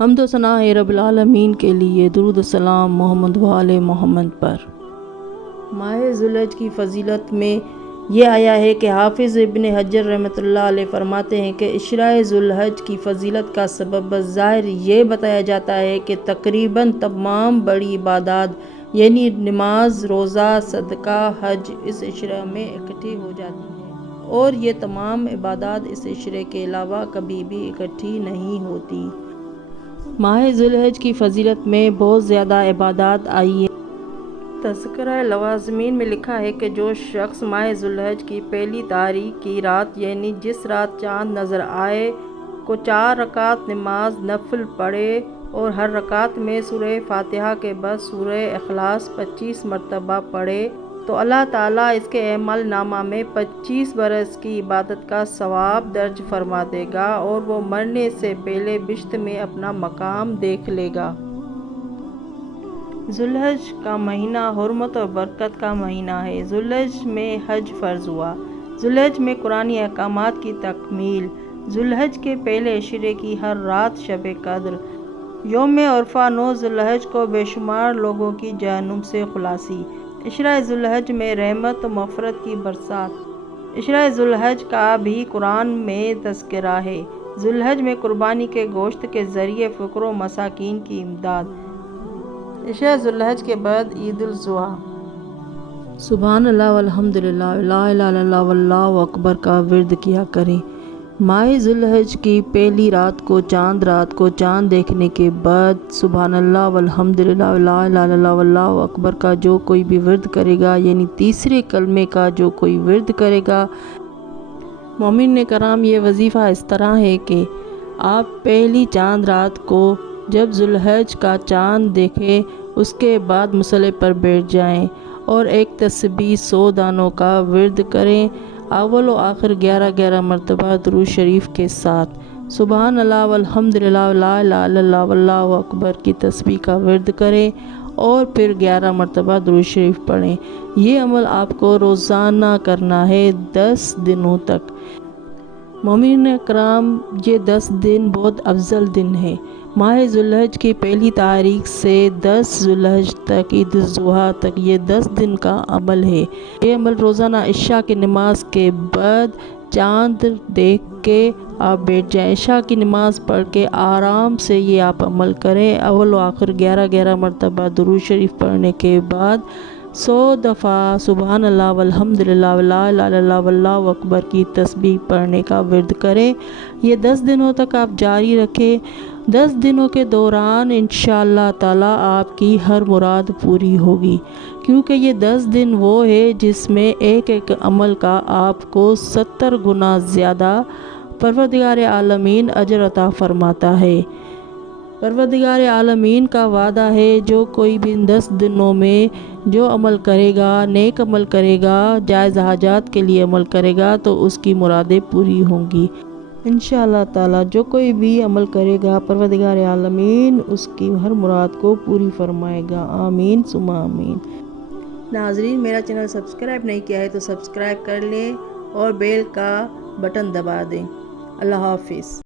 حمد و ثنا ہے رب العالمین کے لیے، درود و سلام محمد و آل محمد پر۔ ماہ ذوالحج کی فضیلت میں یہ آیا ہے کہ حافظ ابن حجر رحمۃ اللہ علیہ فرماتے ہیں کہ عشرہ ذوالحج کی فضیلت کا سبب بظاہر یہ بتایا جاتا ہے کہ تقریباً تمام بڑی عبادات یعنی نماز، روزہ، صدقہ، حج اس عشرہ میں اکٹھی ہو جاتی ہیں، اور یہ تمام عبادات اس عشرے کے علاوہ کبھی بھی اکٹھی نہیں ہوتی۔ ماہ ذوالحج کی فضیلت میں بہت زیادہ عبادات آئی ہیں۔ تذکرہ لوازمین میں لکھا ہے کہ جو شخص ماہ ذوالحج کی پہلی تاریخ کی رات یعنی جس رات چاند نظر آئے کو 4 رکعت نماز نفل پڑھے اور ہر رکعت میں سورہ فاتحہ کے بعد سورہ اخلاص 25 مرتبہ پڑھے تو اللہ تعالیٰ اس کے اعمال نامہ میں 25 برس کی عبادت کا ثواب درج فرما دے گا اور وہ مرنے سے پہلے بہشت میں اپنا مقام دیکھ لے گا۔ ذوالحج کا مہینہ حرمت اور برکت کا مہینہ ہے۔ ذوالحج میں حج فرض ہوا۔ ذوالحج میں قرآنی احکامات کی تکمیل۔ ذوالحج کے پہلے عشرے کی ہر رات شب قدر۔ یوم عرفہ 9 ذوالحج کو بے شمار لوگوں کی جہنم سے خلاصی۔ عشرہ ذوالحج میں رحمت و مغفرت کی برسات۔ عشرہ ذوالحج کا بھی قرآن میں تذکرہ ہے۔ ذوالحج میں قربانی کے گوشت کے ذریعے فقراء و مساکین کی امداد۔ عشرہ ذوالحج کے بعد عید الاضحیٰ۔ سبحان اللہ والحمد للہ لا الہ الا اللہ واللہ اکبر کا ورد کیا کریں۔ ماہ ذوالحج کی پہلی رات کو چاند دیکھنے کے بعد سبحان اللہ والحمد للہ لا الہ الا اللہ واللہ اکبر کا جو کوئی بھی ورد کرے گا یعنی تیسرے کلمے کا جو کوئی ورد کرے گا، مومنین کرام یہ وظیفہ اس طرح ہے کہ آپ پہلی چاند رات کو جب ذوالحج کا چاند دیکھیں اس کے بعد مصلی پر بیٹھ جائیں اور ایک تسبیح 100 دانوں کا ورد کریں، اول و آخر 11 مرتبہ درود شریف کے ساتھ۔ سبحان اللہ والحمد للہ لا الہ الا اللہ واللہ اکبر کی تسبیح کا ورد کریں اور پھر 11 مرتبہ درود شریف پڑھیں۔ یہ عمل آپ کو روزانہ کرنا ہے 10 دنوں تک۔ مومنین کرام یہ 10 دن بہت افضل دن ہے۔ ماہ ذوالحج کی پہلی تاریخ سے 10 ذوالحج تک عید الاضحیٰ تک یہ 10 دن کا عمل ہے۔ یہ عمل روزانہ عشاء کی نماز کے بعد چاند دیکھ کے آپ بیٹھ جائیں۔ عشاء کی نماز پڑھ کے آرام سے یہ آپ عمل کریں۔ اول و آخر 11 مرتبہ درود شریف پڑھنے کے بعد 100 دفعہ سبحان اللہ والحمد للہ لا الہ الا اللہ واللہ اکبر کی تسبیح پڑھنے کا ورد کریں۔ یہ 10 دنوں تک آپ جاری رکھیں۔ 10 دنوں کے دوران انشاءاللہ تعالی آپ کی ہر مراد پوری ہوگی، کیونکہ یہ 10 دن وہ ہے جس میں ایک ایک عمل کا آپ کو 70 گنا زیادہ پروردگار عالمین اجر عطا فرماتا ہے۔ پروردگار عالمین کا وعدہ ہے جو کوئی بھی 10 دنوں میں جو عمل کرے گا، نیک عمل کرے گا، جائز حاجات کے لیے عمل کرے گا تو اس کی مرادیں پوری ہوں گی انشاءاللہ تعالی۔ جو کوئی بھی عمل کرے گا پروردگار عالمین اس کی ہر مراد کو پوری فرمائے گا، آمین ثم آمین۔ ناظرین میرا چینل سبسکرائب نہیں کیا ہے تو سبسکرائب کر لیں اور بیل کا بٹن دبا دیں۔ اللہ حافظ۔